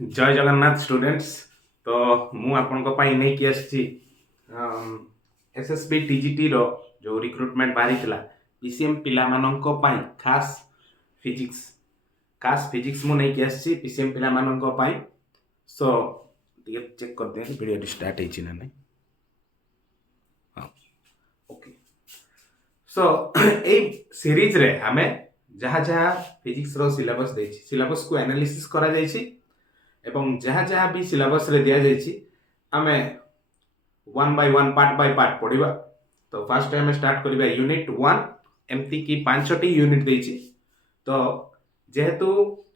जय जगन्नाथ स्टूडेंट्स। तो मु आपन को पाई नहीं कि आसी एसएसबी टीजीटी रो जो रिक्रुटमेंट बारी थिला पीसीएम पिला मानन को पाई खास फिजिक्स मु नहीं कि आसी पीसीएम पिला मानन को पाई। सो ये चेक कर दे वीडियो स्टार्ट हेछि ना नहीं। हां ओके। सो ए सीरीज रे हमें जहाँ जहाँ फिजिक्स रो सिलेबस देछि सिलेबस को एनालिसिस करा जाइछि एवं जहाँ जहाँ भी सिलेबस रे दिया जाइछि आमे one by one part by part पढ़िबा। तो फर्स्ट टाइम स्टार्ट करिबा यूनिट 1 एमती की 5टी यूनिट देछि। तो जेहेतु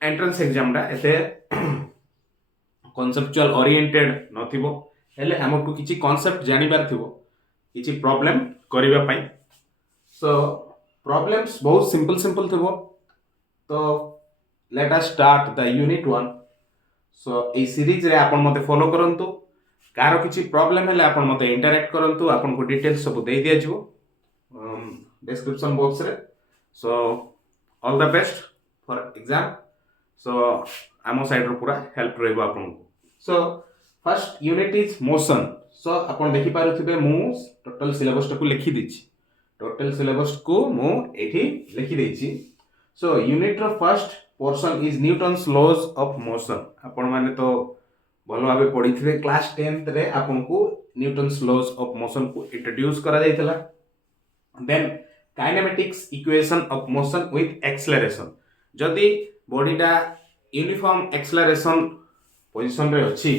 एंट्रेंस एग्जाम रा एते कॉन्सेप्चुअल ओरिएंटेड नथिबो हेले हमको किछि कांसेप्ट जानिबार थिबो किछि प्रॉब्लम करिबा पई। सो प्रॉब्लम्स बहुत सिंपल सिंपल थिबो। तो let us start the unit 1। So A series रे आपण मते फॉलो करंतु कार किछि प्रॉब्लम हेले आपण मते इंटरैक्ट करंतु आपण को डिटेल्स सब दे दिया जिवो डिस्क्रिप्शन बॉक्स रे। So all the best for exam. So आमो साइड रो पूरा हेल्प रहबो आपण को। So first unit is motion. So आपण देखि पारुथिबे मु टोटल सिलेबस को लिखि दिछि। टोटल सिलेबस को मु एठी लिखि देछि। सो यूनिट रो first portion is Newton's laws of motion. आपण माने तो भलो भाबे पढ़ी थे क्लास 10th रे आपन को न्यूटन्स लॉज ऑफ मोशन को इंट्रोड्यूस करा जायतला। Then kinematics equation of motion with acceleration. जदि बॉडीटा यूनिफॉर्म एक्सेलरेशन पोजीशन रे अछि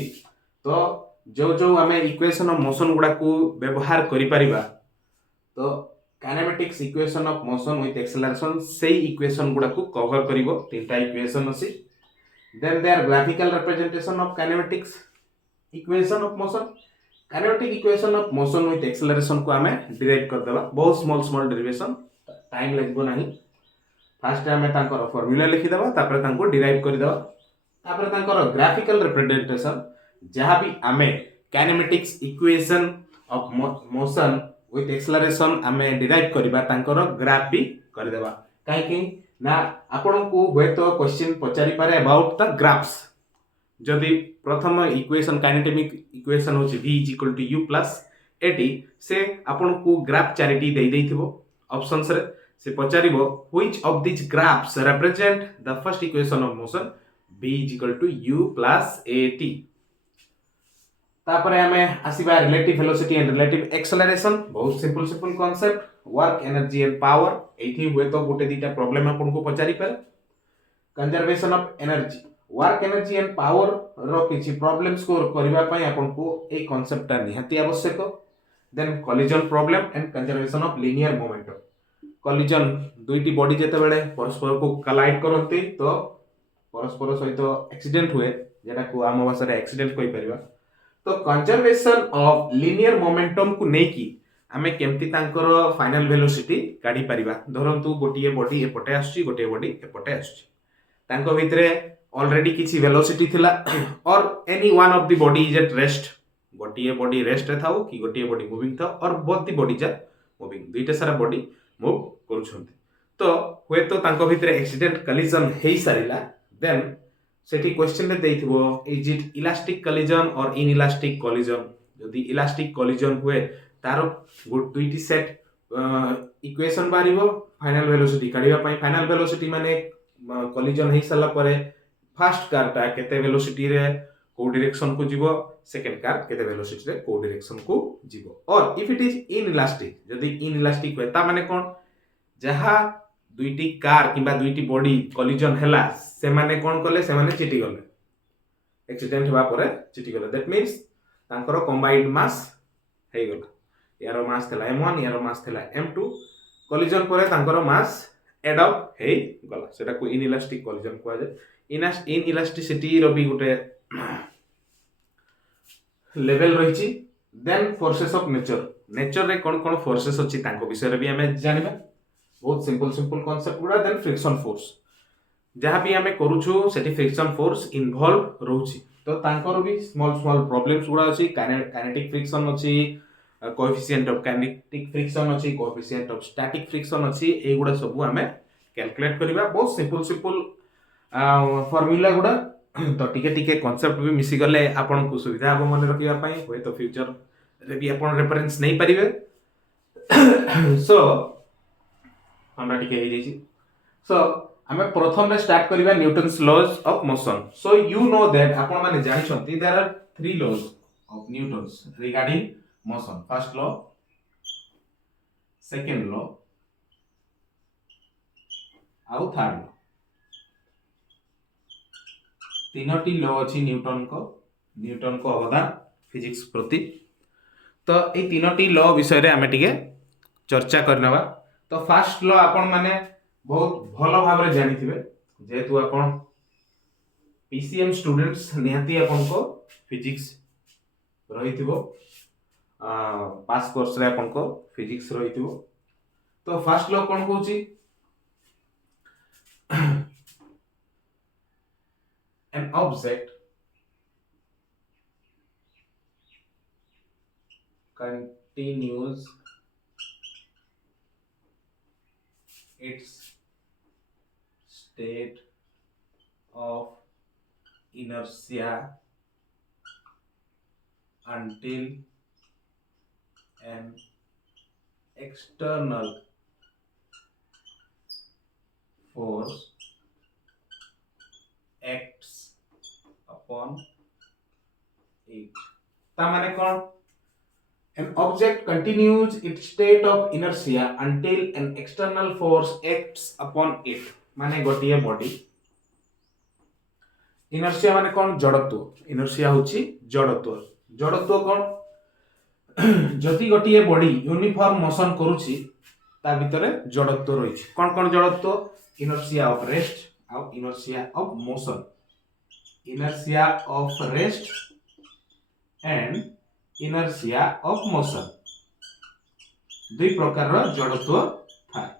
तो जो जो हमें इक्वेशन ऑफ मोशन गुडा को व्यवहार करि परिबा। तो kinematics equation of motion with acceleration से इक्वेशन गुडा को कवर करिवो। तीनटा इक्वेशन अछि। Then there are graphical representation of kinematics equation of motion. Kinetic equation of motion with acceleration को हमें derive कर देबा। बहुत small derivation टाइम लगबो नाही। फर्स्ट हमें तांकर फार्मूला लिखि देबा तापर तांको derive कर देबा। तापर तांकर graphical representation जहां भी हमें kinematics equation of motion with acceleration हमें derive करबा तांकर ग्राफ भी कर देबा। काहे कि ना आपण को हुए तो क्वेश्चन पचारि पारे अबाउट द ग्राफ्स। जदि प्रथम इक्वेशन काइनेटिक इक्वेशन होची v = u + at से आपण को ग्राफ चारिटी दे देथिबो ऑप्शंस रे। से पचारिबो which of this graphs represent the first equation of motion v = u + at। तापरे हमें आसीबा relative velocity and relative acceleration. बहुत simple concept. Work energy and power एथि हुए तो गोटे दीटा प्रॉब्लम आपन को पचारि पर। Conservation of energy work energy and power रो किछि प्रॉब्लम्स को करबा पई आपन को ए कांसेप्ट निहाती आवश्यक। Then collision problem and conservation of linear momentum. Collision दुईटी बॉडी जेते बेले परस्पर को कोलाइड करंती तो परस्पर सहित एक्सीडेंट हुए जेटा को आम भाषा रे एक्सीडेंट कहि परिबा। तो कंजर्वेशन ऑफ लीनियर मोमेंटम को नै कि आमे केमती तांकर फाइनल वेलोसिटी काढी परिबा। धरंतु गोटिए बॉडी एपटे आछि गोटिए बॉडी एपटे आछि तांको भितरे ऑलरेडी किछि वेलोसिटी थिला और any one of the body is at rest. गोटिए बॉडी रेस्ट रे थाउ कि गोटिए बॉडी मूविंग थाउ और both the bodies are moving. दुईटा सारा बॉडी मूव करूछंती। तो हुए तो तांको भितरे एक्सीडेंट कोलिजन हेई सारिला। देन सेठी क्वेश्चन रे देइथिबो इज इट इलास्टिक कोलिजन और इनइलास्टिक कोलिजन। यदि इलास्टिक कोलिजन हुए तारो दुईटी सेट इक्वेशन बारिबो फाइनल वेलोसिटी काढिबा पई। फाइनल वेलोसिटी माने कोलिजन हेई साला परे फर्स्ट कारटा केते वेलोसिटी रे को डायरेक्शन को जीवो सेकंड कार केते वेलोसिटी रे को डायरेक्शन को जीवो। और इफ इट इज इनइलास्टिक यदि इनइलास्टिक होय ता माने कोन जहा दुईटी कार किबा दुईटी बॉडी कोलिजन हैला से माने कोन करले से माने चिटी गले एक्सीडेंट होबा परे चिटी गले। दैट मींस तांकर कंबाइंड मास हे गला। यारो मास थला m1 यारो मास थला m2 कोलिजन परे तांकर मास एड अप हे गला सेटा को इनइलास्टिक कोलिजन को जाय। इनइलास्टिसिटी रो भी गुटे लेवल रहिछि। देन फोर्सेस ऑफ नेचर रे कोन कोन फोर्सेस अछि तांको विषय रे भी हमें जानिबा। बहुत सिंपल कांसेप्ट गुडा। देन फ्रिक्शन फोर्स जहां भी हमें करूछु सेठी फ्रिक्शन फोर्स इन्वॉल्व रहउछि। तो तांकर भी स्मॉल प्रॉब्लम्स गुडा अछि। काइनेटिक फ्रिक्शन अछि, कोएफिशिएंट ऑफ काइनेटिक फ्रिक्शन अछि, कोएफिशिएंट ऑफ स्टैटिक फ्रिक्शन अछि। ए गुडा सब हमें कैलकुलेट करिबा। बहुत सिंपल फार्मूला गुडा तो टिके टिके कॉन्सेप्ट भी मिसी गले आपन को सुविधा हम मन रखिया पई होय तो फ्यूचर रे भी आपन रेफरेंस नहीं परिबे सो हमरा टिके हे जेछि सो हमें प्रथम रे स्टार्ट करिबा Newton's laws of motion so you know that आपन माने जानि छथि there are three laws of Newton's regarding motion first law second law आउ थर्ड लॉ तीनोटी लॉ अछि न्यूटन को अवदान फिजिक्स प्रति तो ये तीनोटी लॉ विषय रे हमें टिके चर्चा करनवा तो फर्स्ट लॉ आपण माने बहुत भलो भाव रे जानि थिबे जेतु आपण पीसीएम स्टूडेंट्स निहाती आपण को फिजिक्स रहिथिबो पास कोर्स रे आपण को फिजिक्स रहिथिबो तो फर्स्ट लॉ कोन कहूची an object continues its state of inertia until an external force acts upon it ता माने कोन an object continues its state of inertia until an external force acts upon it माने गोटिए body inertia माने कोन जड़त्व inertia होची जड़त्व कोन जति गोटिए body uniform motion करूची ता भितरे जड़त्व रहिछि कोन जड़त्व inertia of rest और inertia of motion inertia of rest and inertia of motion दुई प्रकार रो जड़त्व थाए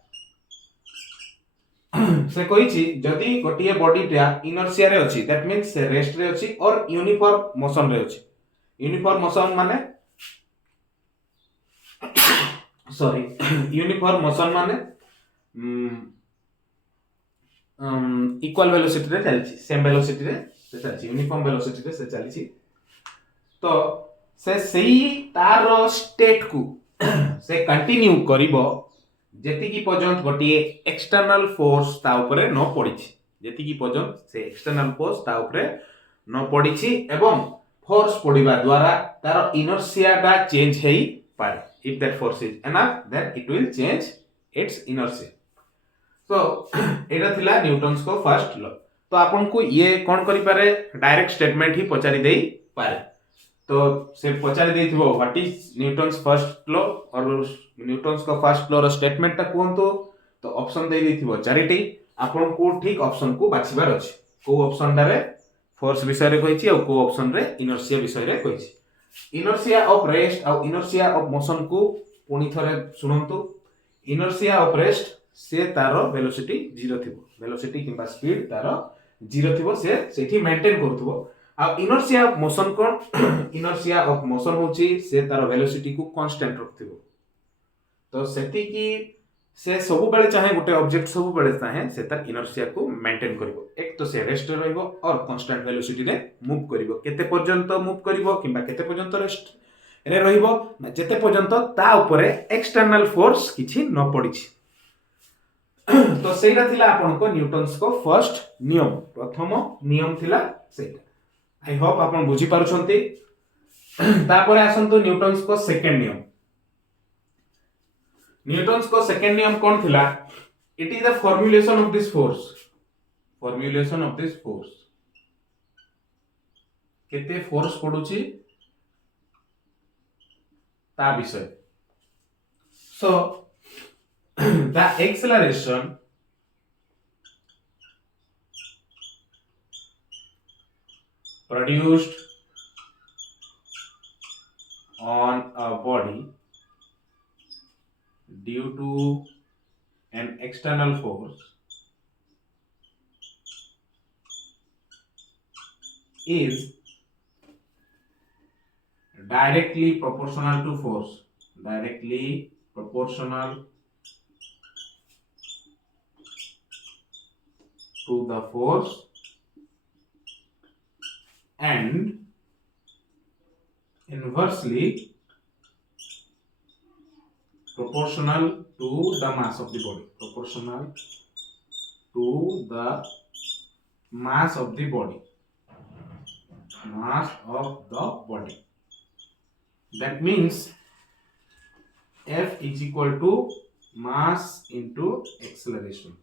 से कहिछि जदि गोटिए बॉडी टा inertia रे अछि दैट मींस से रेस्ट रे अछि और यूनिफॉर्म मोशन रे अछि यूनिफॉर्म मोशन माने सॉरी यूनिफॉर्म मोशन माने इक्वल वेलोसिटी रे चलछि सेम वेलोसिटी रे से चलछि यूनिफॉर्म वेलोसिटी रे से चलछि तो से सेही तार स्टेट को से कंटिन्यू करिवो जेति की पर्यंत गोटिए एक्सटर्नल फोर्स ता ऊपर न पड़िछि जेति की पर्यंत से एक्सटर्नल फोर्स ता ऊपर न पड़िछि एवं फोर्स पड़िबा द्वारा तार इनर्शिया टा चेंज हेई पारे if that force is enough then it will change its inertia so एटा थिला न्यूटन्स को फर्स्ट लॉ तो आपन को ये कोन करि पारे डायरेक्ट स्टेटमेंट ही पचारि देई पारे तो से पचारि देथिबो what is Newton's first law और न्यूटन्स को फर्स्ट लॉ रो स्टेटमेंट ता कोनतो तो ऑप्शन दे देथिबो चारिटी आपन को ठीक ऑप्शन को बाछिबार अछि को ऑप्शन डारे फोर्स विषय रे कहिछि और को ऑप्शन रे इनर्शिया विषय रे कहिछि inertia of rest और inertia of motion को पुनी थरे सुनंतु inertia of rest से तारो वेलोसिटी 0 थिबो वेलोसिटी किबा स्पीड तारो 0 थिबो से सेठी मेंटेन करथबो आ inertia of motion कोन inertia of motion होची से तारो वेलोसिटी को कांस्टेंट रखथिबो तो सेठी की से सब बेले चाहे गुटे ऑब्जेक्ट सब बेले चाहे से तार inertia को मेंटेन करिवो एक तो से रेस्ट रहइबो और कांस्टेंट वेलोसिटी रे मूव करिवो केते पर्यंत मूव करिवो किबा केते पर्यंत रेस्ट रे रहिबो ना जेते पर्यंत ता ऊपरे एक्सटर्नल फोर्स किछि न पडिछि तो सेइरा थिला आपन को न्यूटन्स को फर्स्ट नियम प्रथम नियम थिला सेइटा आई होप आपन बुझी पारुछंती तापरे आसंतु न्यूटन्स को सेकंड नियम न्यूटन्स को सेकंड नियम कोन थिला it is the formulation of this force केते फोर्स पडुची ता विषय so the acceleration produced on a body due to an external force is directly proportional to force directly proportional to the force and inversely proportional to the mass of the body. Proportional to the mass of the body. Mass of the body. That means F is equal to mass into acceleration.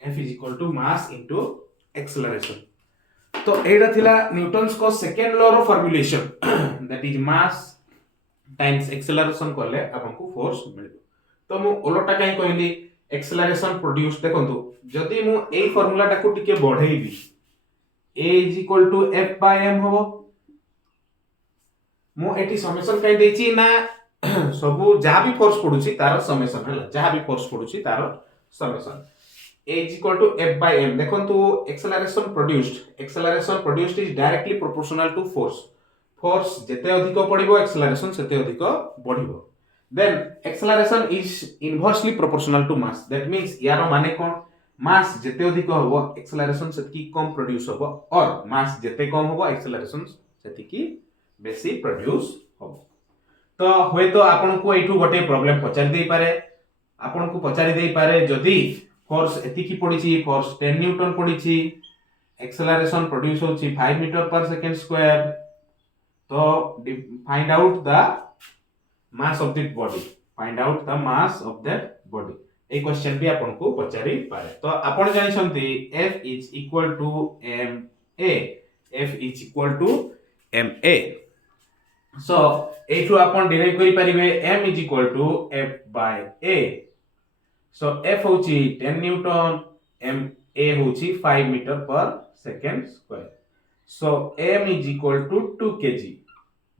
F is equal to mass into acceleration. तो एटा थिला Newton's को second law रो formulation that is mass times acceleration करले आपनको force मिलबो. तो मु ओलोटा काई कहली एक्सेलरेशन प्रोड्यूस देखंतु जदी मु एई फार्मूला टाको टिके बढ़ेइबी a is equal to f by m होबो. मु एटी समेशन काई देछि ना सब जहां भी फोर्स पडुछि तार समेशन हला जहां भी फोर्स पडुछि तार summation a is equal to f by m. देखंतु acceleration produced is directly proportional to force जेते अधिक पडिबो acceleration सेते अधिक बढ़िबो. Then acceleration is inversely proportional to mass. That means यारो माने कोन mass जेते अधिक होबो acceleration सेति कम प्रोड्यूस होबो और mass जेते कम होबो acceleration सेति की बेसी प्रोड्यूस होबो. तो होय तो आपन को एठू गोटे प्रॉब्लम पचारि देई पारे. आपन को पचारि देई पारे जदी फोर्स एतिकी पडिछि फोर्स 10 न्यूटन पडिछि एक्सेलरेशन प्रोड्यूस होछि 5 मीटर पर सेकंड स्क्वायर. तो find out the mass of that body. Find out the mass of that body. ए क्वेश्चन भी आपन को पचारि पारे. तो आपन जानि छथि F is equal to ma. F is equal to ma. So एठू आपन डिराइव करि परिबे m is equal to F by a. So F होची 10 न्यूटन, ma होची 5 metre per second square. So m is equal to 2 kg.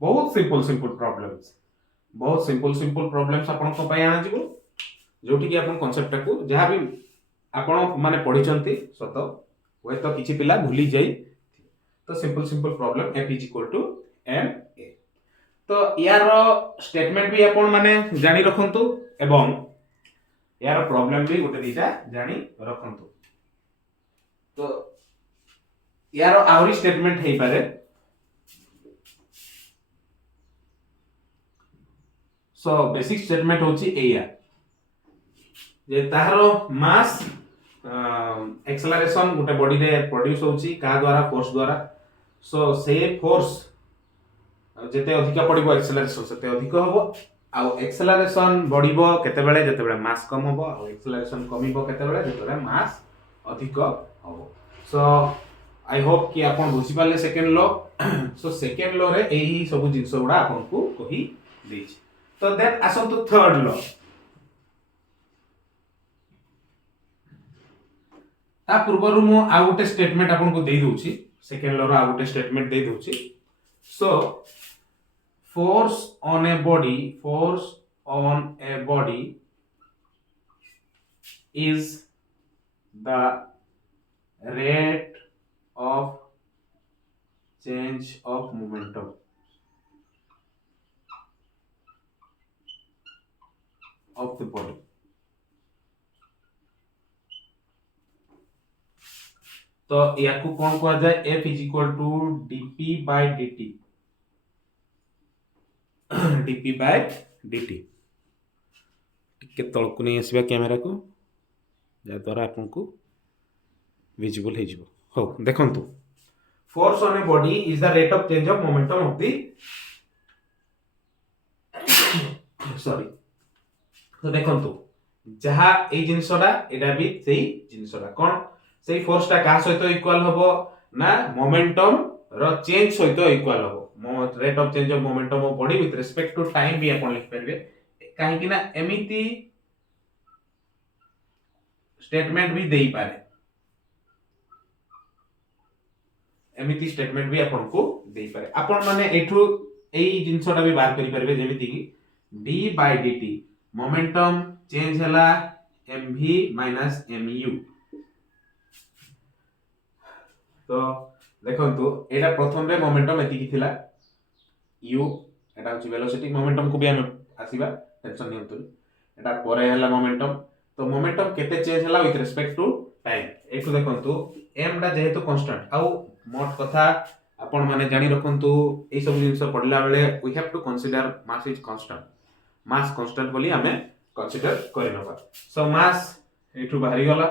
बहुत simple problems. बहुत simple problems आपन को पय आना जिवो जोठी कि आपन कांसेप्ट टाको जहां भी आपन माने पढि चंती सत होय तो किछि पिला भूली जाई. तो simple problem f is equal to ma. तो यार स्टेटमेंट भी आपन माने जानि रखंतु एवं यार प्रॉब्लम भी गोटे दिटा जानी रखंतु. तो यार आउरी स्टेटमेंट हेई पारे. सो बेसिक स्टेटमेंट होची एया जे तारो मास एक्सेलरेशन गोटे बॉडी रे प्रोड्यूस होची का द्वारा फोर्स द्वारा. सो से फोर्स जेते अधिक पडिबो एक्सेलरेशन सेते अधिक होबो. आउ एक्सेलरेशन बढ़िबो केते बेले जते बेले मास कम होबो आउ एक्सेलरेशन कमिबो केते बेले जते बेले मास अधिक होबो. सो आई होप कि आपन बुझि पाले second law. So second law रे एही सब जिंस गुडा आपन को कहि देछि. तो दैट आसम टू थर्ड लॉ. ता पूर्वरु मु आ गोटे स्टेटमेंट आपन को देई दोछि. सेकंड लॉ रो आ गोटे स्टेटमेंट देई दोछि. सो force on a body is the rate of change of momentum of the body. तो याकू कोन कहा जाय F is equal to dp by dt. dp by dt टिके तळकु नै आसीबा कैमरा को जा द्वारा आपन को विजिबल हे जिवो. हो देखंतु force on a body is the rate of change of momentum of the sorry. तो देखंतु जहा ए जिंसडा एडा भी सेही जिंसडा कोन सेही फोर्सटा का सहित इक्वल होबो ना मोमेंटम रो चेंज सहित इक्वल होबो. Rate of change of momentum of body with respect to time भी अपन लिख परबे. काहे कि ना एमिति स्टेटमेंट भी देई पारे. एमिति स्टेटमेंट भी अपन को देई पारे. अपन माने एठू एई जिंसटा भी बाहर करि परबे जेमिति कि d by dt momentum change हला mv mu. तो देखंतु एटा प्रथम रे मोमेंटम एति कि थिला u एटा होची वेलोसिटी. मोमेंटम को भी हम आसीबा टेंशन नियंतु. एटा परे हला मोमेंटम. तो मोमेंटम केते चेंज हला विथ रिस्पेक्ट टू टाइम. एठु देखंतु m डा जेहेतु कांस्टेंट आउ मोट कथा आपण माने जानि रखंतु ए सब जिंस पढ़ला बेले we have to consider mass is constant, mass constant बोली हमें कंसीडर करि नबा। सो मास एठु बाहरी गला,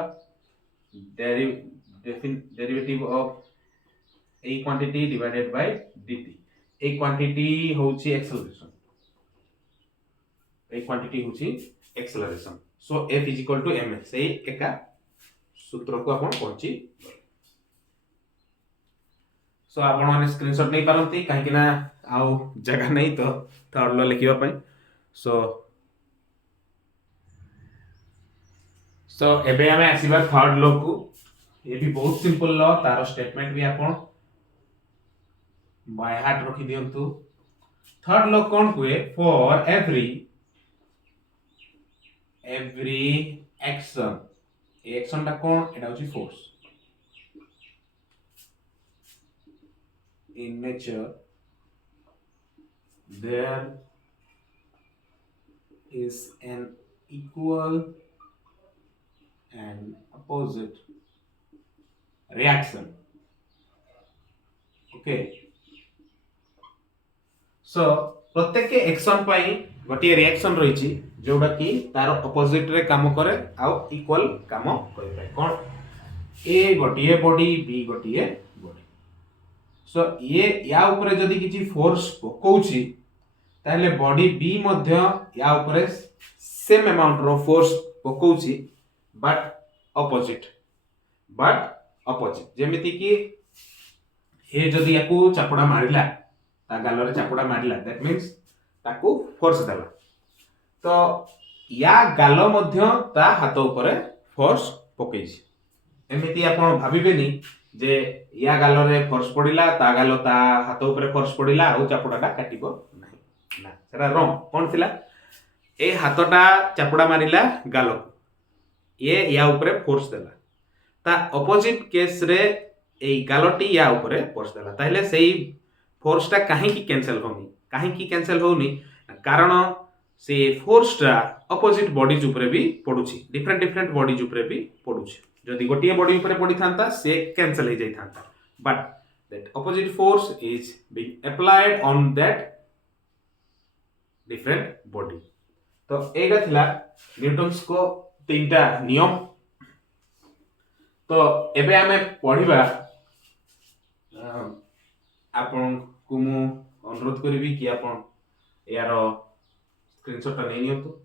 derivative of a quantity divided by dt, a quantity होची एक्सेलरेशन, a quantity होची acceleration. So f is equal to ma, सेही एका सूत्र को आपण पहुंची। सो आपण माने स्क्रीनशॉट नै पारंती काहे कि ना आउ जगह नै तो थर्ड लो लिखिबा पई। सो एबे हमें आसीबा थर्ड लो को। ये भी बहुत सिंपल लो, तारो स्टेटमेंट भी आपण बाय हार्ट रखी दियंतु। थर्ड लो कोन कुए, फॉर एवरी एक्शन, एक्शन टा कोन, एटा होची force in nature there is an equal and opposite reaction। Okay, so प्रत्येक एक्शन पाई गोटे रिएक्शन रही जोटा कि तार ऑपोजिट रे काम करे आउ इक्वल काम करे। कोन, ए गोटे बॉडी, बी गोटे बॉडी। सो ये या ऊपर जदी किछि फोर्स पकोउची ताले बॉडी बी मध्य या ऊपर सेम अमाउंट रो फोर्स पकोउची बट ऑपोजिट, जेमिति कि हे जदी याकू चापड़ा मारिला, ता गाल रे चापड़ा मारिला, दैट मींस ताकू फोर्स देला, तो या गाल मध्य ता हाथ ऊपर फोर्स पकेइछि। एमिति आपण भाबिबेनी जे या गाल रे फोर्स पड़िला, ता गाल ता हाथ ऊपर फोर्स पड़िला आ चापड़ाटा काटिबो नाही, ना सेरा रॉन्ग। कोन थिला, ए हाथटा चापड़ा मारिला गाल को, ये या ऊपर फोर्स देला, ता ऑपोजिट केस रे ए गालटी या ऊपर फोर्स देला, ताहले सेही फोर्सटा काहे की कैंसिल होनी, काहे की कैंसिल होनी, कारण से फोर्सटा ऑपोजिट बॉडीज ऊपर भी पडुची, डिफरेंट बॉडीज ऊपर भी पडुची। जदि गोटे बॉडी ऊपर पड़ी थांता से कैंसिल हो जाई थांता, but that opposite force is being applied on that different body. तो एगा थिला न्यूटन्स को तीनटा नियम। तो एबे हमें पढ़िबा, आपन को मु अनुरोध करिवि कि आपन यार स्क्रीनशॉट नै नियंतु।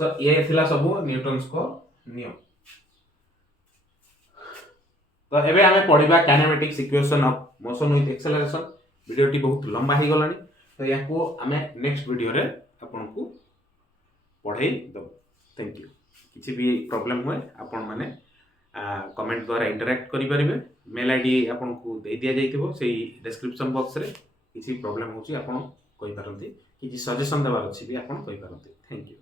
सो ये थिला सब न्यूटन्स को नियम। तो एबे हमें पढ़िबा kinematics equation of motion with acceleration. वीडियोटी बहुत लंबा ही गलानी, तो याको हमें नेक्स्ट वीडियो रे आपन को पढ़ाई दब। Thank you. किसी भी प्रॉब्लम हुए आपन माने कमेंट द्वारा इंटरैक्ट करि परिबे। मेल आईडी आपन को दे दिया जाइथिबो, सेही डिस्क्रिप्शन बॉक्स रे। किसी प्रॉब्लम होची आपन कहि पारंती, किछि सजेशन देबार अछि भी आपन कहि पारंती। Thank you.